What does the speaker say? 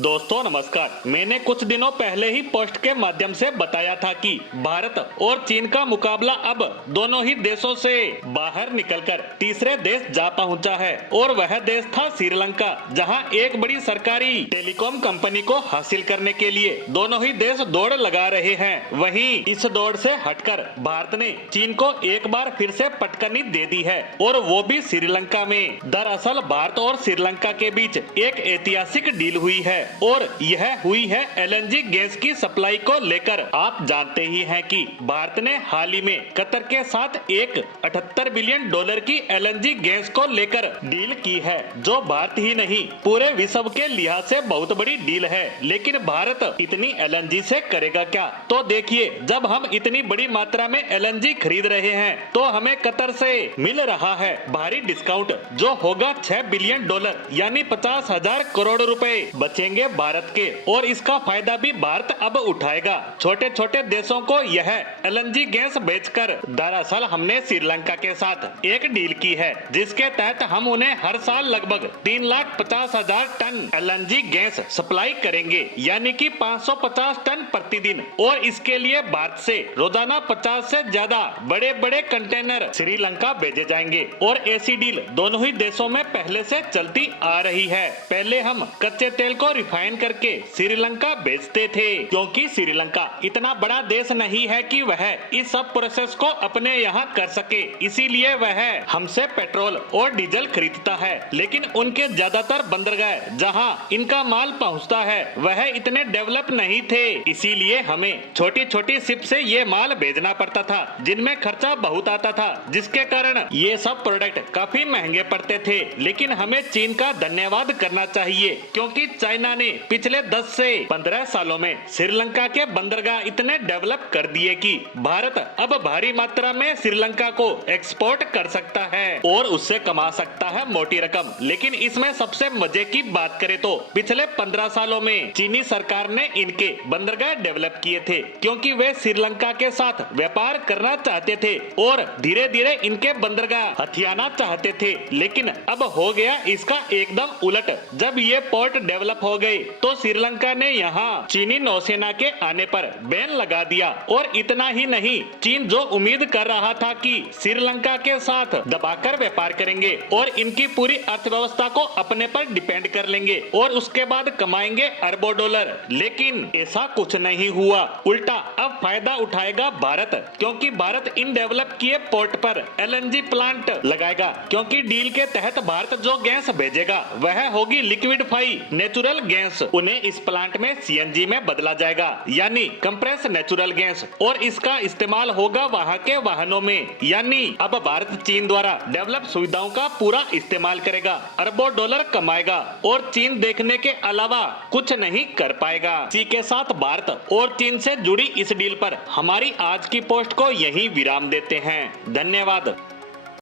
दोस्तों नमस्कार। मैंने कुछ दिनों पहले ही पोस्ट के माध्यम से बताया था कि भारत और चीन का मुकाबला अब दोनों ही देशों से बाहर निकलकर तीसरे देश जा पहुंचा है और वह देश था श्रीलंका, जहां एक बड़ी सरकारी टेलीकॉम कंपनी को हासिल करने के लिए दोनों ही देश दौड़ लगा रहे हैं। वहीं इस दौड़ से हटकर भारत ने चीन को एक बार फिर से पटकनी दे दी है और वो भी श्रीलंका में। दरअसल भारत और श्रीलंका के बीच एक ऐतिहासिक डील हुई है और यह हुई है एलएनजी गैस की सप्लाई को लेकर। आप जानते ही हैं कि भारत ने हाल ही में कतर के साथ एक 78 बिलियन डॉलर की एलएनजी गैस को लेकर डील की है, जो भारत ही नहीं पूरे विश्व के लिहाज से बहुत बड़ी डील है। लेकिन भारत इतनी एलएनजी से करेगा क्या? तो देखिए, जब हम इतनी बड़ी मात्रा में एलएनजी खरीद रहे हैं तो हमें कतर से मिल रहा है भारी डिस्काउंट, जो होगा 6 बिलियन डॉलर यानी 50,000 करोड़ रुपए बचेंगे भारत के, और इसका फायदा भी भारत अब उठाएगा छोटे छोटे देशों को यह एलएनजी गैस बेचकर। दरअसल हमने श्रीलंका के साथ एक डील की है जिसके तहत हम उन्हें हर साल लगभग 3,50,000 टन एलएनजी गैस सप्लाई करेंगे, यानी कि 550 टन प्रतिदिन, और इसके लिए भारत से रोजाना 50 से ज्यादा बड़े बड़े कंटेनर श्रीलंका भेजे जाएंगे। और ऐसी डील दोनों ही देशों में पहले से चलती आ रही है। पहले हम कच्चे तेल को रिफाइन करके श्रीलंका बेचते थे, क्योंकि श्रीलंका इतना बड़ा देश नहीं है कि वह इस सब प्रोसेस को अपने यहाँ कर सके, इसीलिए वह हमसे पेट्रोल और डीजल खरीदता है। लेकिन उनके ज्यादातर बंदरगाह जहाँ इनका माल पहुँचता है वह इतने डेवलप नहीं थे, इसीलिए हमें छोटी छोटी शिप से ये माल भेजना पड़ता था, जिनमें खर्चा बहुत आता था, जिसके कारण ये सब प्रोडक्ट काफी महंगे पड़ते थे। लेकिन हमें चीन का धन्यवाद करना चाहिए, क्योंकि चाइना ने पिछले 10 से 15 सालों में श्रीलंका के बंदरगाह इतने डेवलप कर दिए कि भारत अब भारी मात्रा में श्रीलंका को एक्सपोर्ट कर सकता है और उससे कमा सकता है मोटी रकम। लेकिन इसमें सबसे मजे की बात करें तो पिछले 15 सालों में चीनी सरकार ने इनके बंदरगाह डेवलप किए थे, क्योंकि वे श्रीलंका के साथ व्यापार करना चाहते थे और धीरे धीरे इनके बंदरगाह हथियाना चाहते थे। लेकिन अब हो गया इसका एकदम उलट। जब ये पोर्ट डेवलप हो गए तो श्रीलंका ने यहाँ चीनी नौसेना के आने पर बैन लगा दिया। और इतना ही नहीं, चीन जो उम्मीद कर रहा था कि श्रीलंका के साथ दबाकर व्यापार करेंगे और इनकी पूरी अर्थव्यवस्था को अपने पर डिपेंड कर लेंगे और उसके बाद कमाएंगे अरबों डॉलर, लेकिन ऐसा कुछ नहीं हुआ। उल्टा अब फायदा उठाएगा भारत, क्योंकि भारत इन डेवलप किए पोर्ट पर एलएनजी प्लांट लगाएगा, क्योंकि डील के तहत भारत जो गैस भेजेगा वह होगी लिक्विडिफाई नेचुरल गैस। उन्हें इस प्लांट में सीएनजी में बदला जाएगा, यानी कंप्रेस नेचुरल गैस, और इसका इस्तेमाल होगा वहां के वाहनों में। यानी अब भारत चीन द्वारा डेवलप सुविधाओं का पूरा इस्तेमाल करेगा, अरबों डॉलर कमाएगा और चीन देखने के अलावा कुछ नहीं कर पाएगा। इसी के साथ भारत और चीन से जुड़ी इस डील पर हमारी आज की पोस्ट को यहीं विराम देते हैं। धन्यवाद।